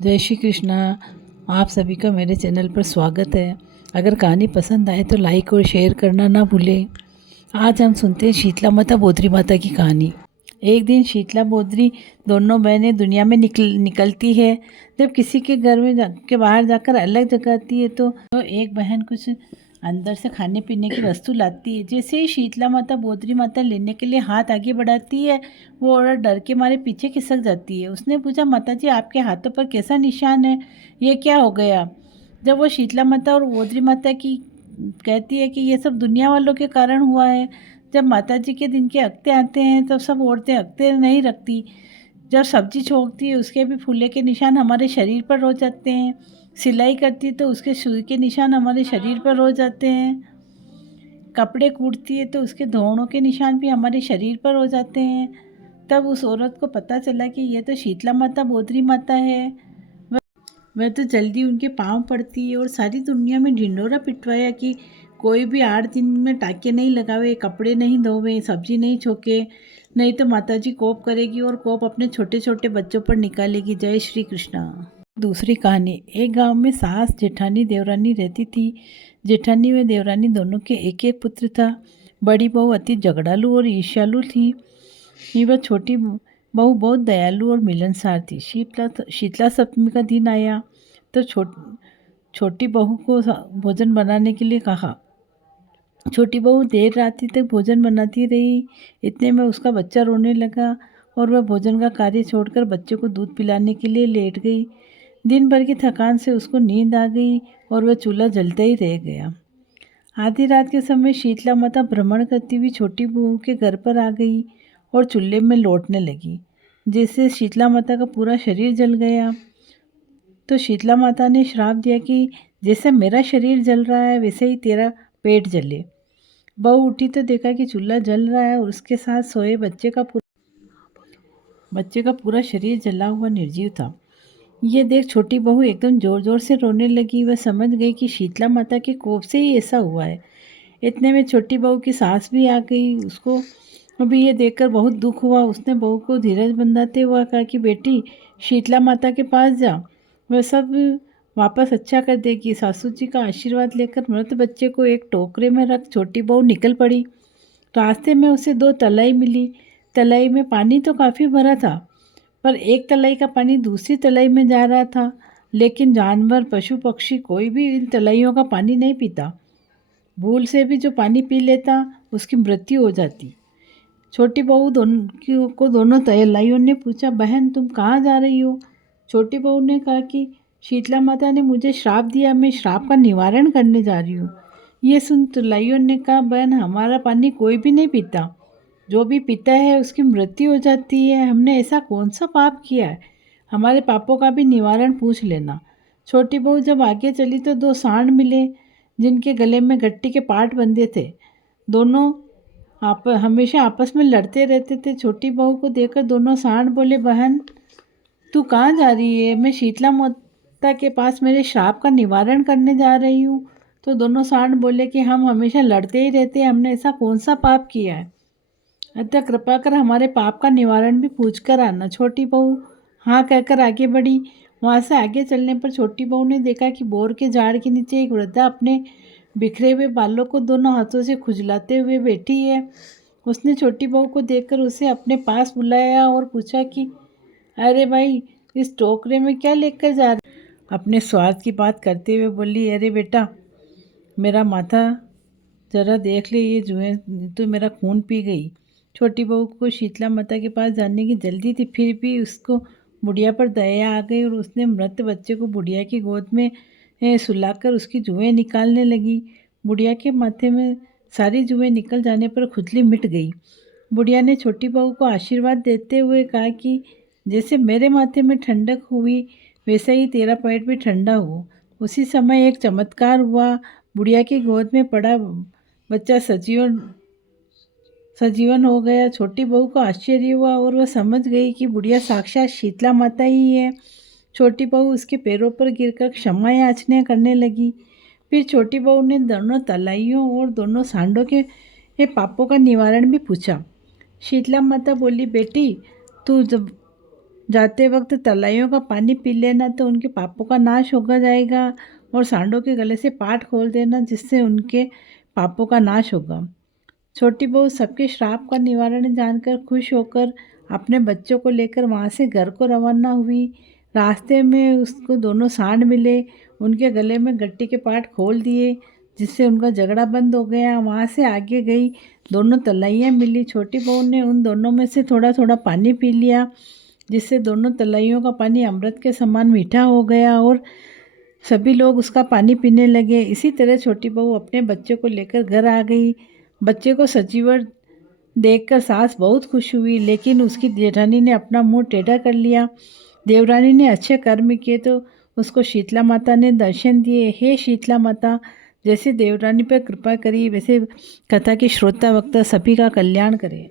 जय श्री कृष्णा। आप सभी का मेरे चैनल पर स्वागत है। अगर कहानी पसंद आए तो लाइक और शेयर करना ना भूलें। आज हम सुनते हैं शीतला माता बोधरी माता की कहानी। एक दिन शीतला बोधरी दोनों बहनें दुनिया में निकलती है। जब किसी के घर में के बाहर जाकर अलग जगाती है तो एक बहन कुछ अंदर से खाने पीने की वस्तु लाती है। जैसे ही शीतला माता बोधरी माता लेने के लिए हाथ आगे बढ़ाती है, वो औरत डर के मारे पीछे खिसक जाती है। उसने पूछा, माता जी आपके हाथों पर कैसा निशान है, ये क्या हो गया? जब वो शीतला माता और बोधरी माता की कहती है कि ये सब दुनिया वालों के कारण हुआ है। जब माता जी के दिन के अक्ते आते हैं तब सब औरतें अक्ते नहीं रखती। जब सब्जी छोंकती है उसके भी फूले के निशान हमारे शरीर पर हो जाते हैं। सिलाई करती है तो उसके सुई के निशान हमारे शरीर पर हो जाते हैं। कपड़े कूटती है तो उसके धोनों के निशान भी हमारे शरीर पर हो जाते हैं। तब उस औरत को पता चला कि ये तो शीतला माता बोधरी माता है। वह तो जल्दी उनके पाँव पड़ती है और सारी दुनिया में ढिंढोरा पिटवाया कि कोई भी 8 दिन में टाके नहीं लगावे, कपड़े नहीं धोवे, सब्जी नहीं छोके, नहीं तो माताजी कोप करेगी और कोप अपने छोटे छोटे बच्चों पर निकालेगी। जय श्री कृष्णा। दूसरी कहानी। एक गांव में सास जेठानी देवरानी रहती थी। जेठानी व देवरानी दोनों के एक एक पुत्र था। बड़ी बहू अति झगड़ालू और ईर्ष्यालु थी। वह छोटी बहू बहुत दयालु और मिलनसार थी। शीतला सप्तमी का दिन आया तो छोटी बहू को भोजन बनाने के लिए कहा। छोटी बहू देर रात्रि तक भोजन बनाती रही। इतने में उसका बच्चा रोने लगा और वह भोजन का कार्य छोड़कर बच्चे को दूध पिलाने के लिए लेट गई। दिन भर की थकान से उसको नींद आ गई और वह चूल्हा जलता ही रह गया। आधी रात के समय शीतला माता भ्रमण करती हुई छोटी बहू के घर पर आ गई और चूल्हे में लौटने लगी। जैसे शीतला माता का पूरा शरीर जल गया तो शीतला माता ने श्राप दिया कि जैसे मेरा शरीर जल रहा है वैसे ही तेरा पेट जले। बहू उठी तो देखा कि चूल्हा जल रहा है और उसके साथ सोए बच्चे का पूरा शरीर जला हुआ निर्जीव था। ये देख छोटी बहू एकदम जोर जोर से रोने लगी। वह समझ गई कि शीतला माता के कोप से ही ऐसा हुआ है। इतने में छोटी बहू की सास भी आ गई। उसको अभी ये देखकर बहुत दुख हुआ। उसने बहू को धीरज बंधाते हुआ कहा कि बेटी, शीतला माता के पास जा, वह सब वापस अच्छा कर देगी। सासू जी का आशीर्वाद लेकर मृत बच्चे को एक टोकरे में रख छोटी बहू निकल पड़ी। रास्ते में उसे 2 तलाई मिली। तलाई में पानी तो काफ़ी भरा था, पर एक तलाई का पानी दूसरी तलाई में जा रहा था। लेकिन जानवर, पशु पक्षी कोई भी इन तलाइयों का पानी नहीं पीता। भूल से भी जो पानी पी लेता उसकी मृत्यु हो जाती। छोटी बहू दोनों तलाइयों ने पूछा, बहन तुम कहाँ जा रही हो? छोटी बहू ने कहा कि शीतला माता ने मुझे श्राप दिया, मैं श्राप का निवारण करने जा रही हूँ। ये सुन तलाइयों ने कहा, बहन हमारा पानी कोई भी नहीं पीता, जो भी पीता है उसकी मृत्यु हो जाती है। हमने ऐसा कौन सा पाप किया है? हमारे पापों का भी निवारण पूछ लेना। छोटी बहू जब आगे चली तो 2 सांड मिले जिनके गले में गट्टी के पाट बंधे थे। दोनों हमेशा आपस में लड़ते रहते थे। छोटी बहू को देखकर दोनों सांड बोले, बहन तू कहाँ जा रही है? मैं शीतला माता के पास मेरे श्राप का निवारण करने जा रही हूँ। तो दोनों सांड बोले कि हम हमेशा लड़ते ही रहते हैं, हमने ऐसा कौन सा पाप किया है? अतः कृपा कर हमारे पाप का निवारण भी पूछ कर आना। छोटी बहू हाँ कहकर आगे बढ़ी। वहाँ से आगे चलने पर छोटी बहू ने देखा कि बोर के झाड़ के नीचे एक वृद्धा अपने बिखरे हुए बालों को दोनों हाथों से खुजलाते हुए बैठी है। उसने छोटी बहू को देखकर उसे अपने पास बुलाया और पूछा कि अरे भाई, इस टोकरे में क्या लेकर जा रहे? अपने स्वार्थ की बात करते हुए बोली, अरे बेटा, मेरा माथा जरा देख ले, ये जुएं तो मेरा खून पी गई। छोटी बहू को शीतला माता के पास जाने की जल्दी थी, फिर भी उसको बुढ़िया पर दया आ गई और उसने मृत बच्चे को बुढ़िया की गोद में सुलाकर उसकी जुएं निकालने लगी। बुढ़िया के माथे में सारी जुएं निकल जाने पर खुजली मिट गई। बुढ़िया ने छोटी बहू को आशीर्वाद देते हुए कहा कि जैसे मेरे माथे में ठंडक हुई वैसे ही तेरा पेट भी ठंडा हो। उसी समय एक चमत्कार हुआ। बुढ़िया की गोद में पड़ा बच्चा सजीवन हो गया। छोटी बहू को आश्चर्य हुआ और वह समझ गई कि बुढ़िया साक्षात शीतला माता ही है। छोटी बहू उसके पैरों पर गिरकर क्षमा याचना करने लगी। फिर छोटी बहू ने दोनों तलाइयों और दोनों सांडों के पापों का निवारण भी पूछा। शीतला माता बोली, बेटी तू जब जाते वक्त तलाइयों का पानी पी लेना तो उनके पापों का नाश होगा जाएगा, और सांडों के गले से पाट खोल देना जिससे उनके पापों का नाश होगा। छोटी बहू सबके श्राप का निवारण जानकर खुश होकर अपने बच्चों को लेकर वहाँ से घर को रवाना हुई। रास्ते में उसको दोनों सांड मिले, उनके गले में गट्टी के पाट खोल दिए जिससे उनका झगड़ा बंद हो गया। वहाँ से आगे गई, दोनों तलाइयाँ मिली। छोटी बहू ने उन दोनों में से थोड़ा थोड़ा पानी पी लिया जिससे दोनों तलाइयों का पानी अमृत के समान मीठा हो गया और सभी लोग उसका पानी पीने लगे। इसी तरह छोटी बहू अपने बच्चे को लेकर घर आ गई। बच्चे को सजीवर देखकर सास बहुत खुश हुई, लेकिन उसकी जेठानी ने अपना मुंह टेढ़ा कर लिया। देवरानी ने अच्छे कर्म किए तो उसको शीतला माता ने दर्शन दिए। हे शीतला माता, जैसे देवरानी पर कृपा करी वैसे कथा की श्रोता वक्ता सभी का कल्याण करे।